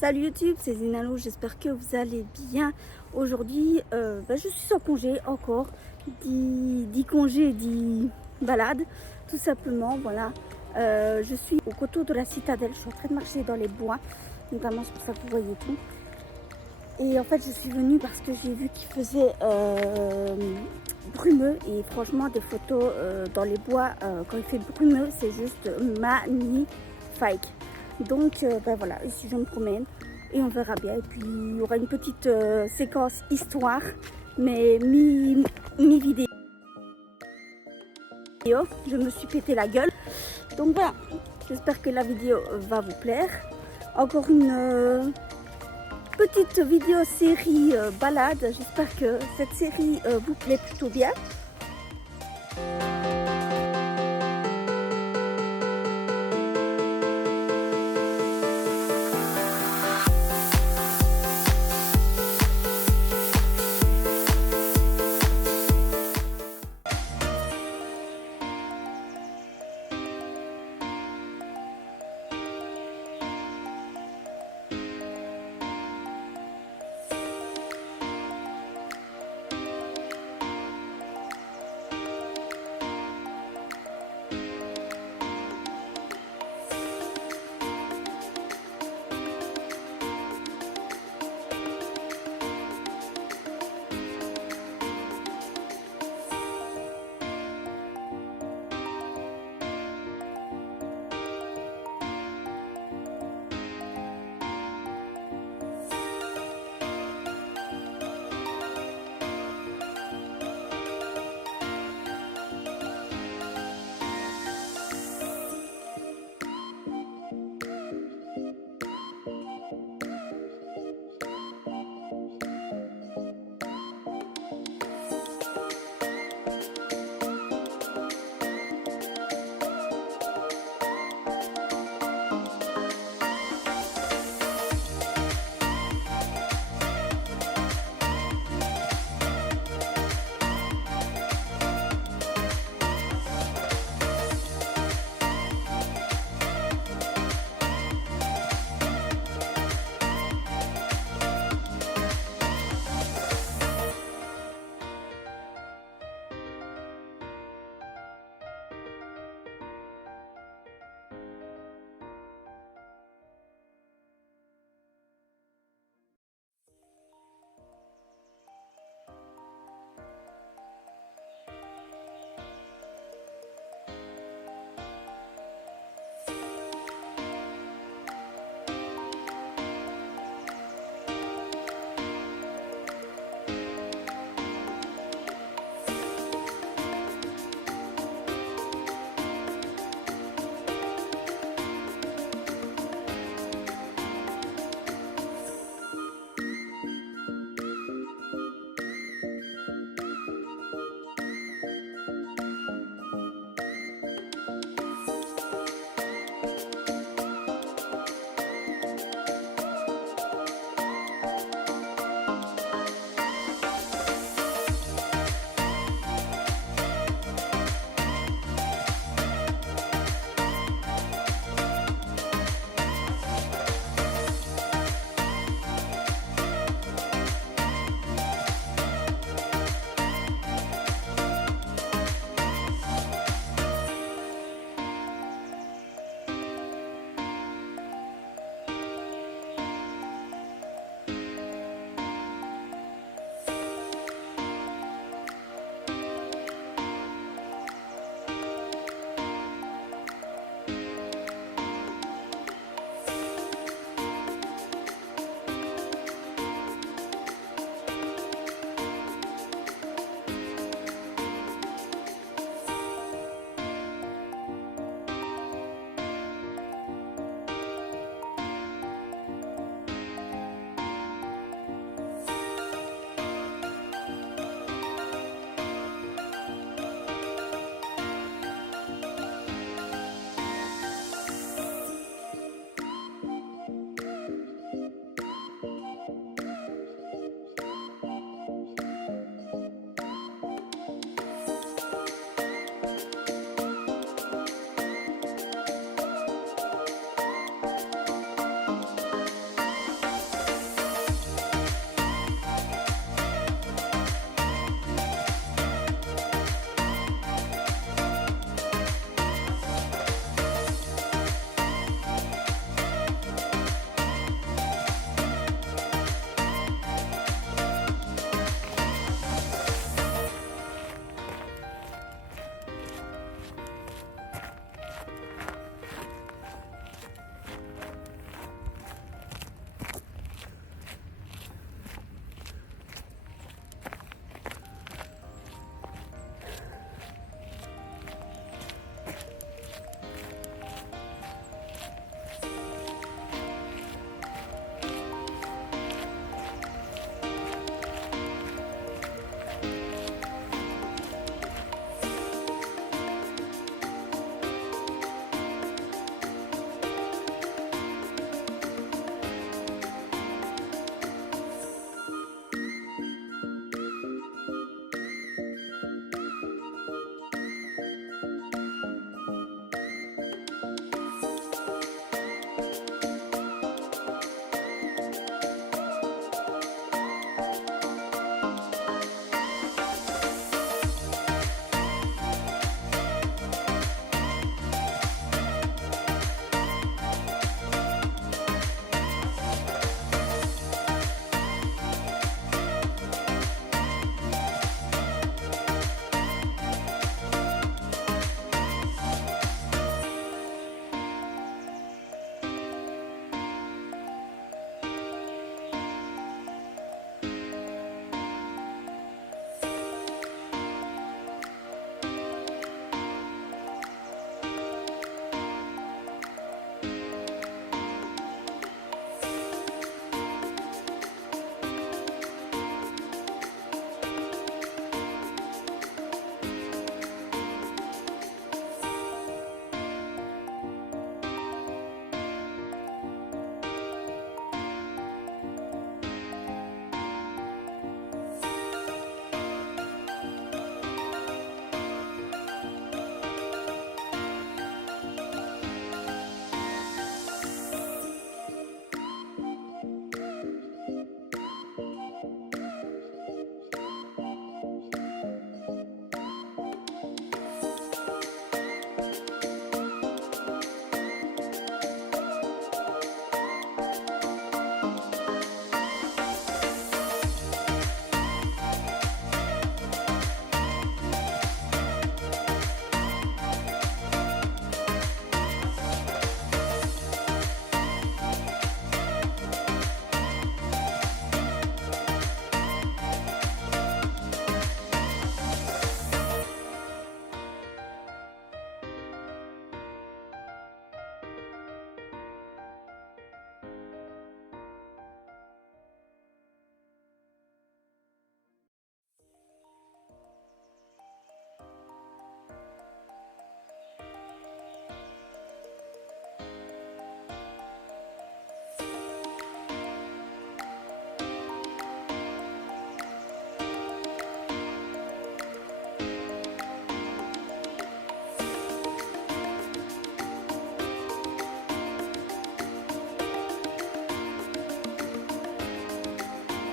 Salut YouTube, c'est Zinalo, j'espère que vous allez bien. Aujourd'hui, je suis en congé encore, dit congé, dit balade, tout simplement, voilà. Je suis au coteau de la citadelle, je suis en train de marcher dans les bois, notamment c'est pour ça que vous voyez tout. Et en fait, je suis venue parce que j'ai vu qu'il faisait brumeux et franchement, des photos dans les bois, quand il fait brumeux, c'est juste magnifique. Donc voilà, ici je me promène et on verra bien. Et puis il y aura une petite séquence histoire, mais mi-vidéo. Je me suis pété la gueule. Donc voilà, j'espère que la vidéo va vous plaire. Encore une petite vidéo série balade. J'espère que cette série vous plaît plutôt bien.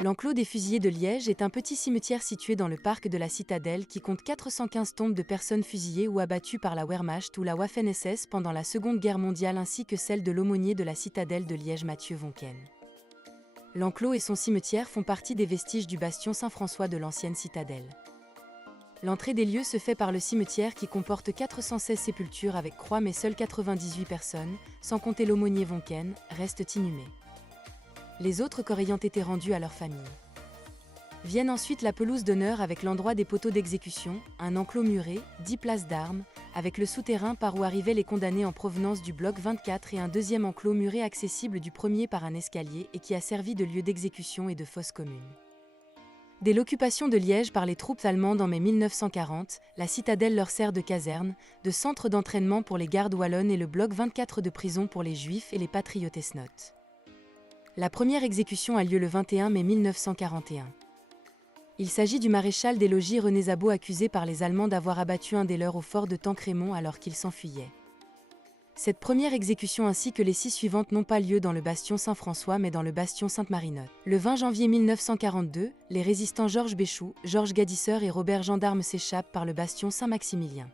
L'enclos des fusillés de Liège est un petit cimetière situé dans le parc de la Citadelle qui compte 415 tombes de personnes fusillées ou abattues par la Wehrmacht ou la Waffen-SS pendant la Seconde Guerre mondiale ainsi que celle de l'aumônier de la Citadelle de Liège Mathieu Voncken. L'enclos et son cimetière font partie des vestiges du bastion Saint-François de l'ancienne citadelle. L'entrée des lieux se fait par le cimetière qui comporte 416 sépultures avec croix mais seules 98 personnes, sans compter l'aumônier Voncken, restent inhumées. Les autres corps ayant été rendus à leur famille. Viennent ensuite la pelouse d'honneur avec l'endroit des poteaux d'exécution, un enclos muré, 10 places d'armes, avec le souterrain par où arrivaient les condamnés en provenance du bloc 24 et un deuxième enclos muré accessible du premier par un escalier et qui a servi de lieu d'exécution et de fosse commune. Dès l'occupation de Liège par les troupes allemandes en mai 1940, la citadelle leur sert de caserne, de centre d'entraînement pour les gardes wallonnes et le bloc 24 de prison pour les juifs et les patriotes esnotes. La première exécution a lieu le 21 mai 1941. Il s'agit du maréchal des logis René Zabot accusé par les Allemands d'avoir abattu un des leurs au fort de Tancrémont alors qu'il s'enfuyait. Cette première exécution ainsi que les 6 suivantes n'ont pas lieu dans le bastion Saint-François mais dans le bastion Sainte-Marie-Note. Le 20 janvier 1942, les résistants Georges Béchou, Georges Gadisseur et Robert Gendarme s'échappent par le bastion Saint-Maximilien.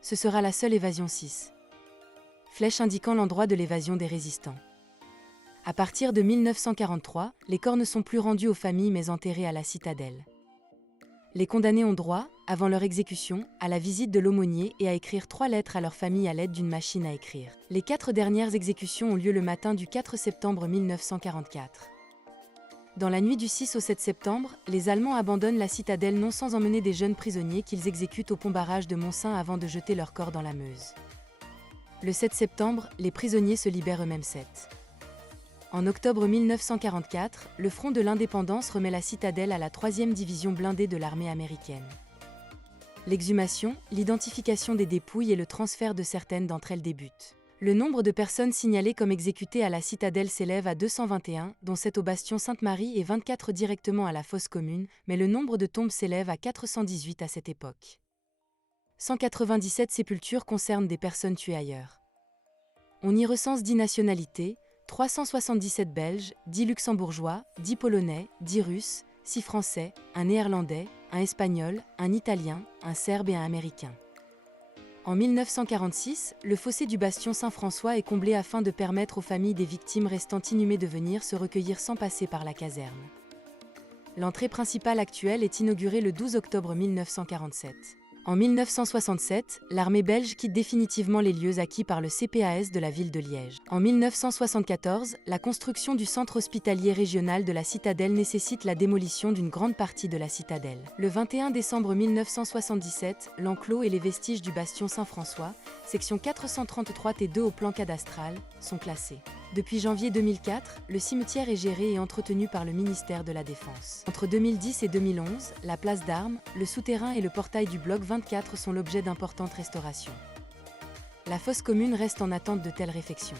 Ce sera la seule évasion 6. Flèche indiquant l'endroit de l'évasion des résistants. À partir de 1943, les corps ne sont plus rendus aux familles mais enterrés à la citadelle. Les condamnés ont droit, avant leur exécution, à la visite de l'aumônier et à écrire 3 lettres à leur famille à l'aide d'une machine à écrire. Les 4 dernières exécutions ont lieu le matin du 4 septembre 1944. Dans la nuit du 6 au 7 septembre, les Allemands abandonnent la citadelle non sans emmener des jeunes prisonniers qu'ils exécutent au pont-barrage de Montsaint avant de jeter leurs corps dans la Meuse. Le 7 septembre, les prisonniers se libèrent eux-mêmes 7. En octobre 1944, le Front de l'Indépendance remet la citadelle à la 3e division blindée de l'armée américaine. L'exhumation, l'identification des dépouilles et le transfert de certaines d'entre elles débutent. Le nombre de personnes signalées comme exécutées à la citadelle s'élève à 221, dont 7 au bastion Sainte-Marie et 24 directement à la fosse commune, mais le nombre de tombes s'élève à 418 à cette époque. 197 sépultures concernent des personnes tuées ailleurs. On y recense 10 nationalités, 377 Belges, 10 Luxembourgeois, 10 Polonais, 10 Russes, 6 Français, un Néerlandais, un Espagnol, un Italien, un Serbe et un Américain. En 1946, le fossé du bastion Saint-François est comblé afin de permettre aux familles des victimes restant inhumées de venir se recueillir sans passer par la caserne. L'entrée principale actuelle est inaugurée le 12 octobre 1947. En 1967, l'armée belge quitte définitivement les lieux acquis par le CPAS de la ville de Liège. En 1974, la construction du centre hospitalier régional de la citadelle nécessite la démolition d'une grande partie de la citadelle. Le 21 décembre 1977, l'enclos et les vestiges du bastion Saint-François, section 433 T2 au plan cadastral, sont classés. Depuis janvier 2004, le cimetière est géré et entretenu par le ministère de la Défense. Entre 2010 et 2011, la place d'armes, le souterrain et le portail du bloc 24 sont l'objet d'importantes restaurations. La fosse commune reste en attente de telles réfections.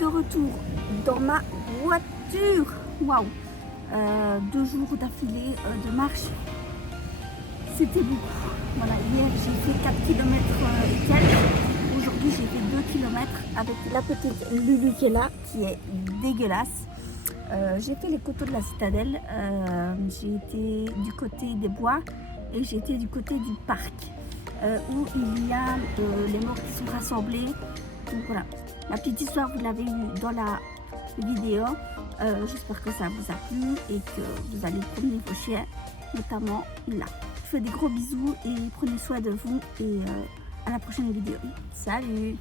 de retour dans ma voiture. Waouh, 2 jours d'affilée de marche, c'était beaucoup. Voilà, hier j'ai fait 4 km et quelques. Aujourd'hui j'ai fait 2 km avec la petite Lulu qui est là, qui est dégueulasse. J'ai fait les coteaux de la citadelle, j'ai été du côté des bois et j'ai été du côté du parc où il y a les morts qui sont rassemblés. Donc voilà, la petite histoire vous l'avez eu dans la vidéo. J'espère que ça vous a plu et que vous allez promener vos chiens, notamment là. Je vous fais des gros bisous et prenez soin de vous et à la prochaine vidéo. Salut!